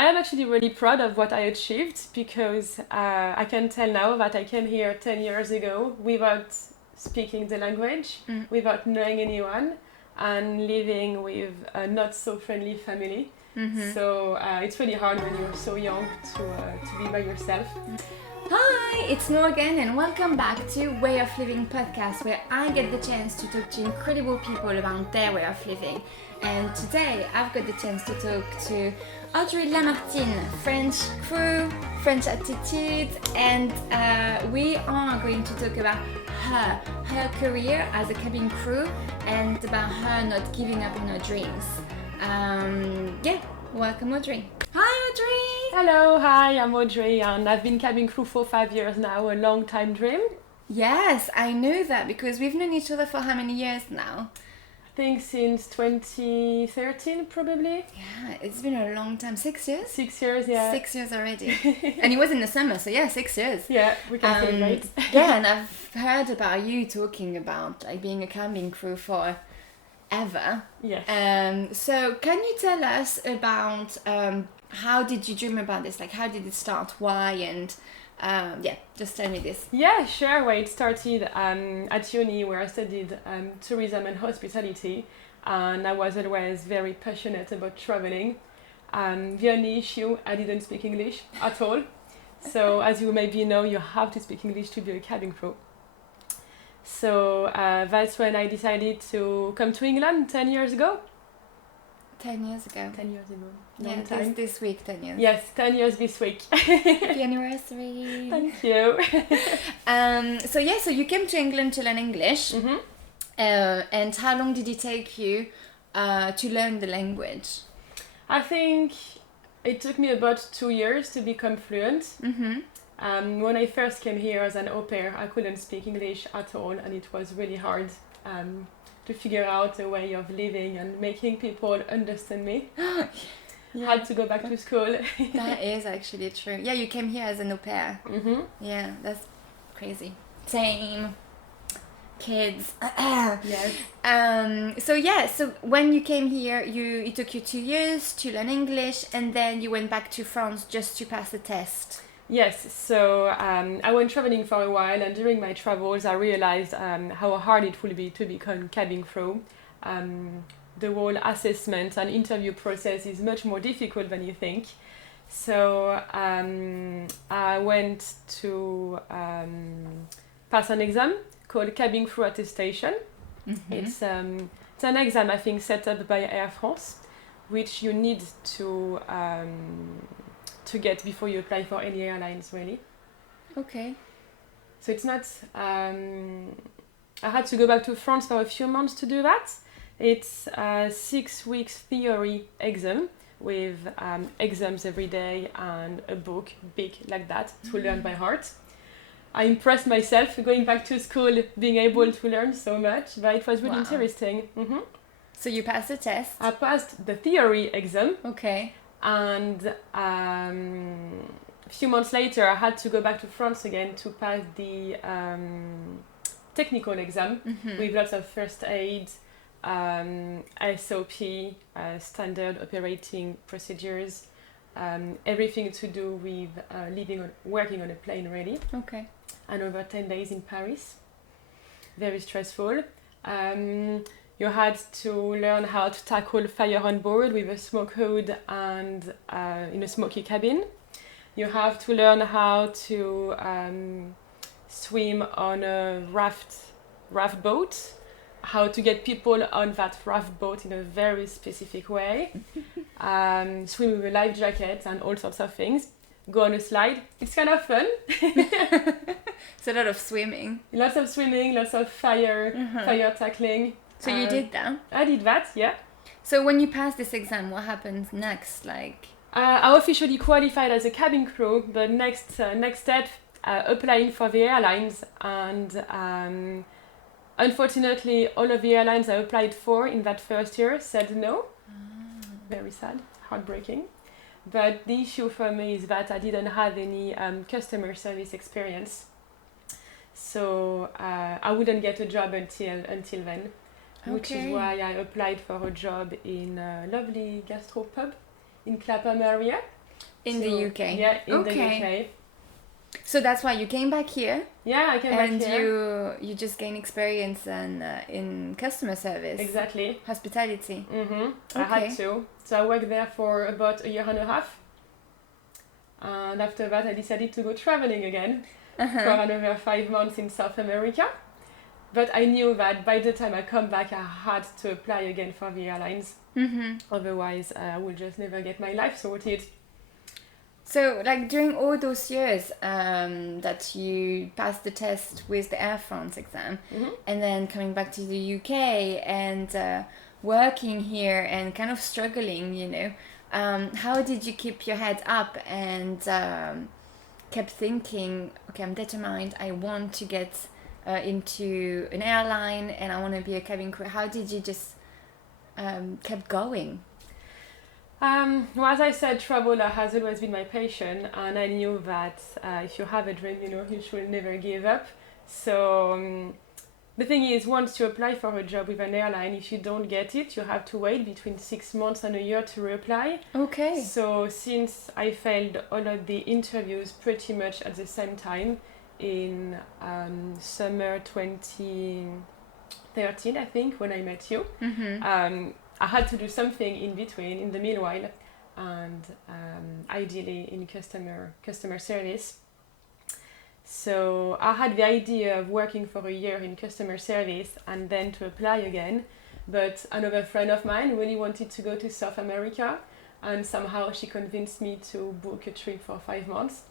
I am actually really proud of what I achieved because I can tell now that I came here 10 years ago without speaking the language, without knowing anyone, and living with a not so friendly family. So it's really hard when you're so young to be by yourself. Hi, it's Morgan and welcome back to Way of Living podcast, where I get the chance to talk to incredible people about their way of living. And today I've got the chance to talk to Audrey Lamartine, French crew, French attitude, and we are going to talk about her career as a cabin crew and about her not giving up on her dreams. Welcome Audrey. Hi Audrey! Hello, hi, I'm Audrey and I've been cabin crew for 5 years now, a long time dream. Yes, I know that because we've known each other for how many years now? I think since 2013 probably. Yeah, it's been a long time. 6 years? 6 years, yeah. 6 years already. And it was in the summer, so yeah, 6 years. Yeah, we can celebrate. Yeah, and I've heard about you talking about like being a cabin crew for ever. Yes. So can you tell us about how did you dream about this? Like how did it start? Why? And just tell me this. Yeah, sure. Well, it started at uni where I studied tourism and hospitality, and I was always very passionate about traveling. The only issue, I didn't speak English at all. So as you maybe know, you have to speak English to be a cabin crew. So that's when I decided to come to England 10 years ago. 10 years ago. 10 years ago. Yeah, this week, 10 years. Yes, 10 years this week. Happy anniversary. Thank you. So you came to England to learn English. And how long did it take you to learn the language? I think it took me about 2 years to become fluent. When I first came here as an au pair, I couldn't speak English at all, and it was really hard to figure out a way of living and making people understand me. I had to go back to school. That is actually true. Yeah, you came here as an au pair. Yeah, that's crazy. Same. Kids. Yes. So when you came here, it took you 2 years to learn English, and then you went back to France just to pass the test. Yes, so I went traveling for a while, and during my travels I realized how hard it would be to become cabin crew. The whole assessment and interview process is much more difficult than you think. So I went to pass an exam called cabin crew attestation. It's an exam I think set up by Air France, which you need to get before you apply for any airlines, really. Okay. So it's not... I had to go back to France for a few months to do that. It's a 6 weeks theory exam with exams every day and a book big like that to learn by heart. I impressed myself going back to school, being able to learn so much, but it was really interesting. So you passed the test? I passed the theory exam. Okay. And a few months later I had to go back to France again to pass the technical exam with lots of first aid, SOP, standard operating procedures, everything to do with working on a plane, really. Okay. And over 10 days in Paris. Very stressful. You had to learn how to tackle fire on board with a smoke hood and in a smoky cabin. You have to learn how to swim on a raft boat, how to get people on that raft boat in a very specific way, swim with a life jacket and all sorts of things, go on a slide. It's kind of fun. It's a lot of swimming. Lots of swimming, lots of fire tackling. So you did that? I did that, yeah. So when you pass this exam, what happens next? I officially qualified as a cabin crew. The next step, applying for the airlines, and unfortunately, all of the airlines I applied for in that first year said no. Very sad, heartbreaking. But the issue for me is that I didn't have any customer service experience, so I wouldn't get a job until then. Which is why I applied for a job in a lovely gastro pub in Clapham area. In the UK? Yeah, in the UK. So that's why you came back here? Yeah, I came back here. And you just gained experience in customer service? Exactly. Hospitality? Okay. I had to. So I worked there for about a year and a half. And after that, I decided to go traveling again for another 5 months in South America. But I knew that by the time I come back, I had to apply again for the airlines. Otherwise, I would just never get my life sorted. So, like during all those years that you passed the test with the Air France exam, and then coming back to the UK and working here and kind of struggling, you know, how did you keep your head up and kept thinking, okay, I'm determined, I want to get into an airline and I want to be a cabin crew? How did you just kept going? Well, as I said, travel has always been my passion, and I knew that if you have a dream, you know, you should never give up. So the thing is, once you apply for a job with an airline, if you don't get it, you have to wait between 6 months and a year to reapply. Okay. So since I failed all of the interviews pretty much at the same time in summer 2013, I think, when I met you, I had to do something in between, in the meanwhile, and ideally in customer service. So I had the idea of working for a year in customer service and then to apply again. But another friend of mine really wanted to go to South America, and somehow she convinced me to book a trip for 5 months.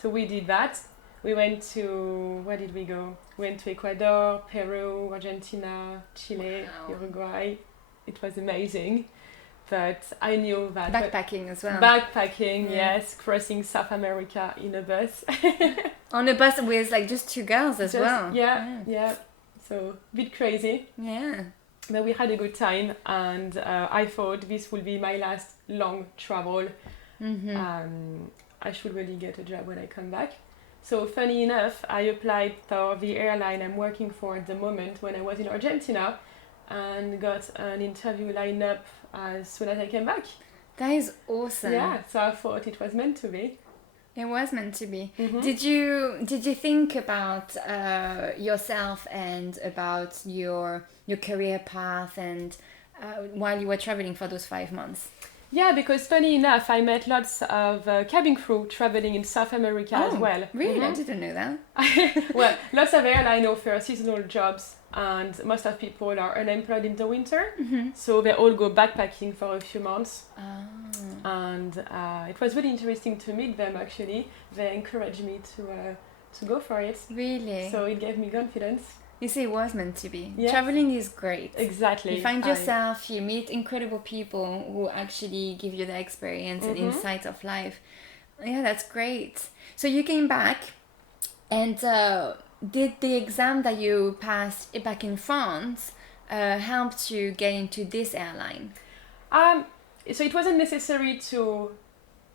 So we did that. We went to, where did we go? We went to Ecuador, Peru, Argentina, Chile, Uruguay. It was amazing. But I knew that... Backpacking as well. Backpacking, yes. Crossing South America in a bus. On a bus with like just 2 girls as well. Yeah. So a bit crazy. Yeah. But we had a good time, and I thought this would be my last long travel. I should really get a job when I come back. So funny enough, I applied for the airline I'm working for at the moment when I was in Argentina, and got an interview lined up as soon as I came back. That is awesome. Yeah, so I thought it was meant to be. It was meant to be. Did you think about yourself and about your career path and while you were traveling for those 5 months? Yeah, because funny enough, I met lots of cabin crew traveling in South America as well. Really? I didn't know that. Well, lots of airline offer seasonal jobs, and most of people are unemployed in the winter. So they all go backpacking for a few months. And it was really interesting to meet them, actually. They encouraged me to go for it. Really? So it gave me confidence. You see, it was meant to be. Yes. Traveling is great. Exactly. You find yourself, you meet incredible people who actually give you the experience and insight of life. Yeah, that's great. So you came back, and did the exam that you passed back in France help you get into this airline? So it wasn't necessary to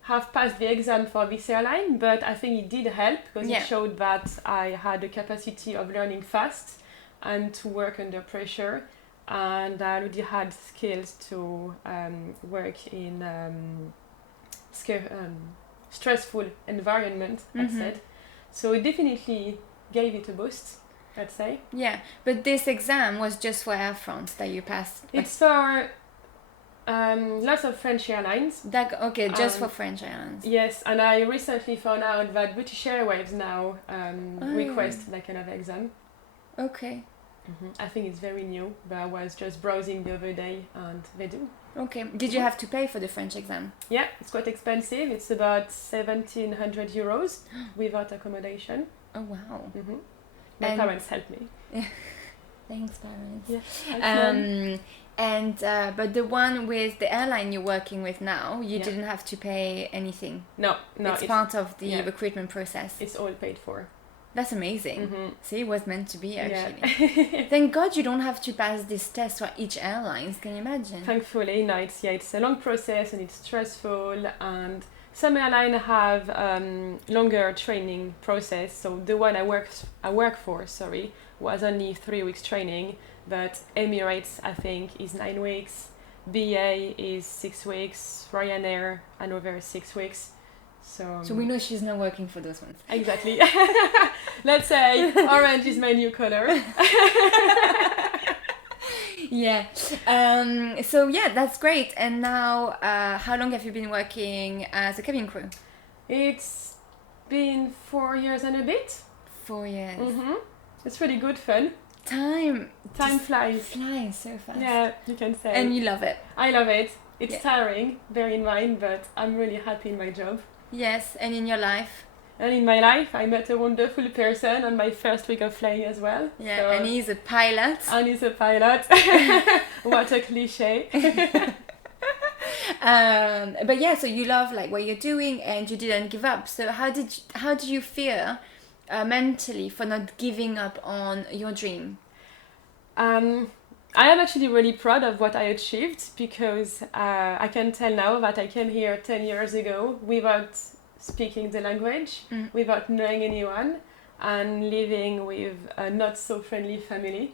have passed the exam for this airline, but I think it did help because it showed that I had the capacity of learning fast and to work under pressure, and I already had skills to work in stressful environment, I'd said. So it definitely gave it a boost, I'd say. Yeah, but this exam was just for Air France that you passed? It's for lots of French airlines. Just for French airlines. Yes, and I recently found out that British Airways now request like another exam. Okay. I think it's very new, but I was just browsing the other day and they do. Okay. Did you have to pay for the French exam? Yeah, it's quite expensive. It's about 1,700 euros without accommodation. Oh, wow. My parents helped me. Thanks, parents. Yeah. But the one with the airline you're working with now, you didn't have to pay anything. No. It's part of the recruitment process. It's all paid for. That's amazing. See, it was meant to be, actually. Thank God you don't have to pass this test for each airline. Can you imagine? Thankfully, no. It's a long process and it's stressful, and some airlines have longer training process. So the one I work for, was only 3 weeks training, but Emirates, I think, is 9 weeks. BA is 6 weeks, Ryanair another 6 weeks. So we know she's not working for those ones. Exactly. Let's say orange is my new color. Yeah. So yeah, that's great. And now, how long have you been working as a cabin crew? It's been 4 years and a bit. 4 years. It's really good fun. Time flies. Flies so fast. Yeah, you can say. And you love it. I love it. It's tiring, bear in mind, but I'm really happy in my job. Yes, and in your life? And in my life, I met a wonderful person on my first week of flying as well. Yeah, so, and he's a pilot. And he's a pilot. What a cliche. But yeah, so you love like what you're doing and you didn't give up. So how do you feel mentally for not giving up on your dream? I am actually really proud of what I achieved because I can tell now that I came here 10 years ago without speaking the language, without knowing anyone, and living with a not so friendly family.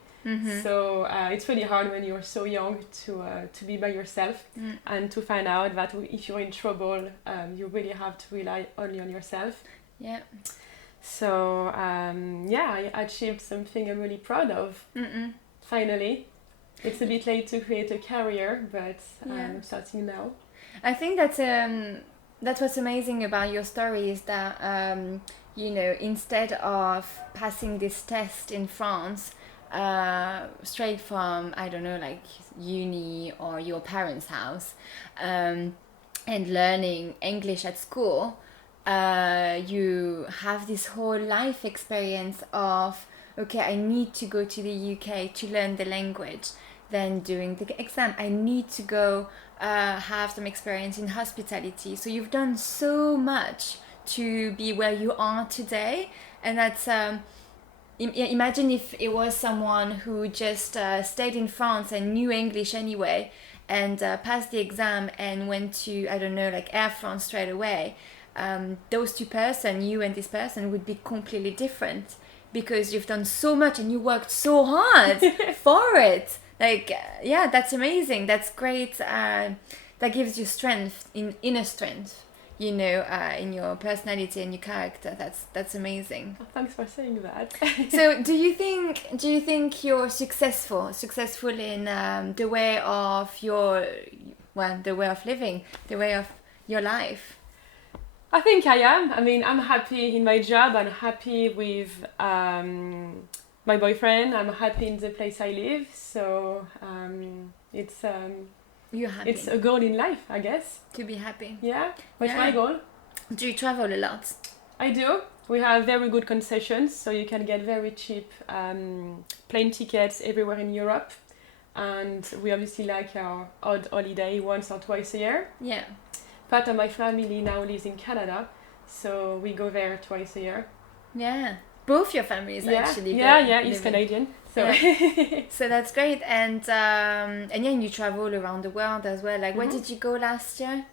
So it's really hard when you're so young to be by yourself and to find out that if you're in trouble, you really have to rely only on yourself. Yeah. So I achieved something I'm really proud of. Finally. It's a bit late to create a career, but I'm starting now. I think that's what's amazing about your story is that instead of passing this test in France straight from like uni or your parents' house and learning English at school, you have this whole life experience of okay, I need to go to the UK to learn the language. Then during the exam, I need to go have some experience in hospitality. So you've done so much to be where you are today. And that's, imagine if it was someone who just stayed in France and knew English anyway and passed the exam and went to, like Air France straight away. Those two persons, you and this person, would be completely different. Because you've done so much and you worked so hard for it. That's amazing. That's great. That gives you strength, inner strength, in your personality and your character. That's amazing. Oh, thanks for saying that. So, do you think you're successful in the way of the way of living, the way of your life? I think I am. I mean, I'm happy in my job. I'm happy with my boyfriend. I'm happy in the place I live. So You're happy. It's a goal in life, I guess. To be happy. Yeah. What's my goal? Do you travel a lot? I do. We have very good concessions, so you can get very cheap plane tickets everywhere in Europe. And we obviously like our odd holiday once or twice a year. Yeah. Part of my family now lives in Canada, so we go there twice a year. Yeah, both your families actually. Yeah, he's Canadian. So so that's great, and you travel around the world as well. Like, where did you go last year?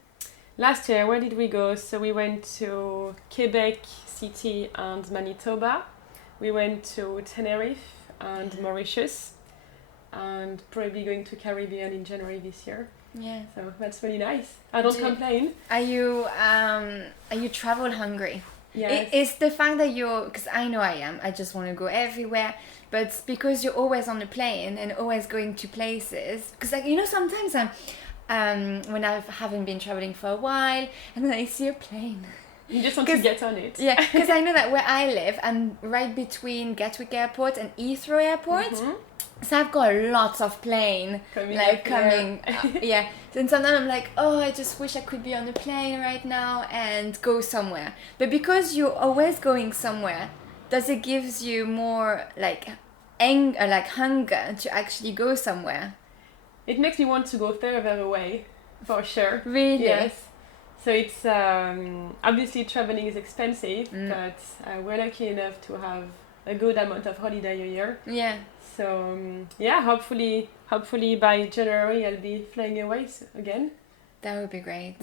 Last year, where did we go? So we went to Quebec City and Manitoba. We went to Tenerife and Mauritius, and probably going to Caribbean in January this year. Yeah. So that's really nice. I don't complain. Are you travel hungry? Yes. It's the fact that because I know I am. I just want to go everywhere. But because you're always on the plane and always going to places. Because sometimes when I haven't been traveling for a while and then I see a plane. You just want to get on it. Yeah, because I know that where I live, I'm right between Gatwick Airport and Heathrow Airport. So I've got lots of plane coming. Yeah. And sometimes I'm like, oh, I just wish I could be on a plane right now and go somewhere. But because you're always going somewhere, does it gives you more hunger to actually go somewhere? It makes me want to go further away, for sure. Really? Yes. So it's obviously traveling is expensive, but we're lucky enough to have a good amount of holiday a year. Yeah. So hopefully by January I'll be flying away again. That would be great.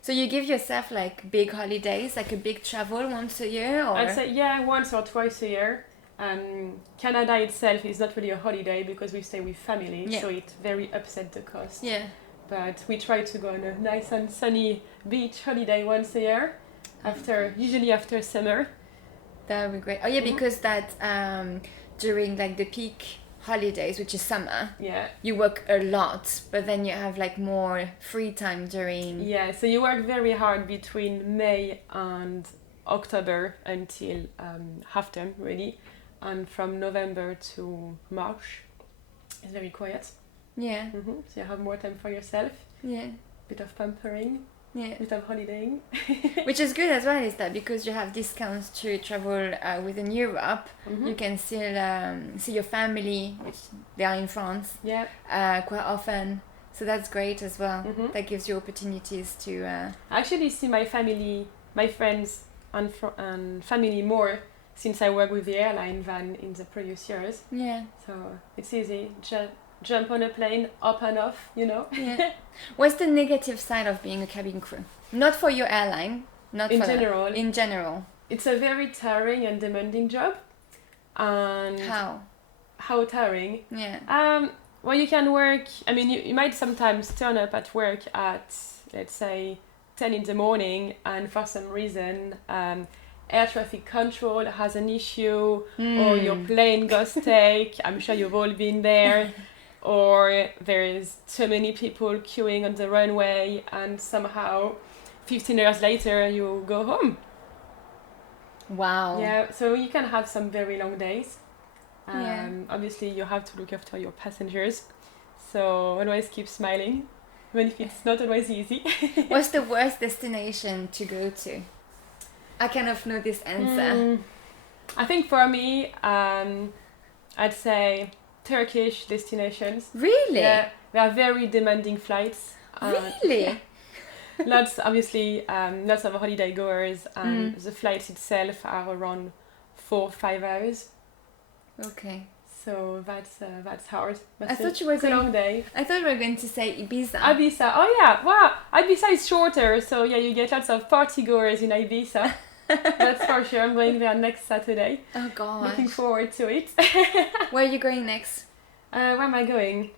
So you give yourself like big holidays, like a big travel once a year, or? I'd say once or twice a year. Canada itself is not really a holiday because we stay with family, Yeah. so it very upset the cost. Yeah. But we try to go on a nice and sunny beach holiday once a year, usually after summer. That would be great. Oh yeah, because that during like the peak holidays, which is summer, Yeah. you work a lot, but then you have like more free time during. Yeah, so you work very hard between May and October until half term, really. And from November to March, it's very quiet. Yeah. So you have more time for yourself, Yeah. bit of pampering, Yeah. bit of holidaying. Which is good as well, is that because you have discounts to travel within Europe, you can still see your family, which they are in France, Yeah. quite often. So that's great as well. That gives you opportunities to. I actually see my family, my friends, and family more since I work with the airline than in the previous years. Yeah. So it's easy. Jump on a plane, up and off, you know. Yeah. What's the negative side of being a cabin crew? Not for your airline, not In for general. In general. It's a very tiring and demanding job. And how tiring? Yeah. Well, you can work. I mean, you might sometimes turn up at work at, let's say, 10 in the morning, and for some reason, air traffic control has an issue, or your plane goes take. I'm sure you've all been there. Or there is too many people queuing on the runway, and somehow 15 years later you go home. Wow. Yeah, so you can have some very long days. Yeah. Obviously you have to look after your passengers, so always keep smiling, even if it's not always easy. What's the worst destination to go to? I kind of know this answer. I think for me, I'd say Turkish destinations. Really? Yeah, they are very demanding flights. Really? Lots of holiday goers, and the flights itself are around 4-5 hours. Okay. So that's hard. I thought you were a long day. I thought you were going to say Ibiza. Ibiza. Oh yeah, wow. Ibiza is shorter, so yeah, you get lots of party goers in Ibiza. That's for sure. I'm going there next Saturday. Oh gosh. Looking forward to it. Where are you going next? Where am I going?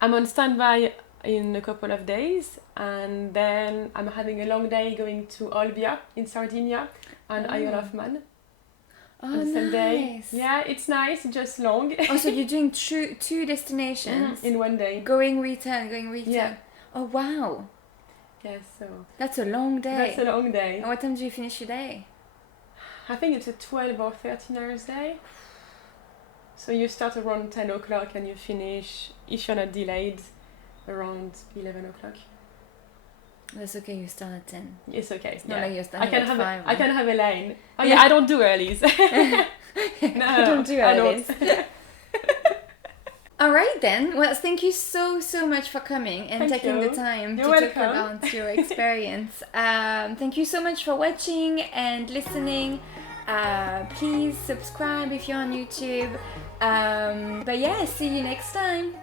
I'm on standby in a couple of days, and then I'm having a long day going to Olbia in Sardinia and Isle of Man. Oh, on the same day. nice. Yeah, it's nice, just long. Oh, so you're doing two destinations in one day. Going return. Yeah. Oh wow. Yeah, so That's a long day. that's a long day. And what time do you finish your day? I think it's a 12 or 13 hours day. So you start around 10 o'clock and you finish, if you're not delayed, around 11 o'clock. That's okay, you start at 10. It's okay. It's not like you're I starting can at have 5. I can have a line. Oh Yeah. yeah, I don't do earlies. No, I don't do I earlies. don't. Alright then, well thank you so much for coming and Thank taking you. the time You're to talk welcome. about your experience. Thank you so much for watching and listening. Please subscribe if you're on YouTube. But yeah, see you next time.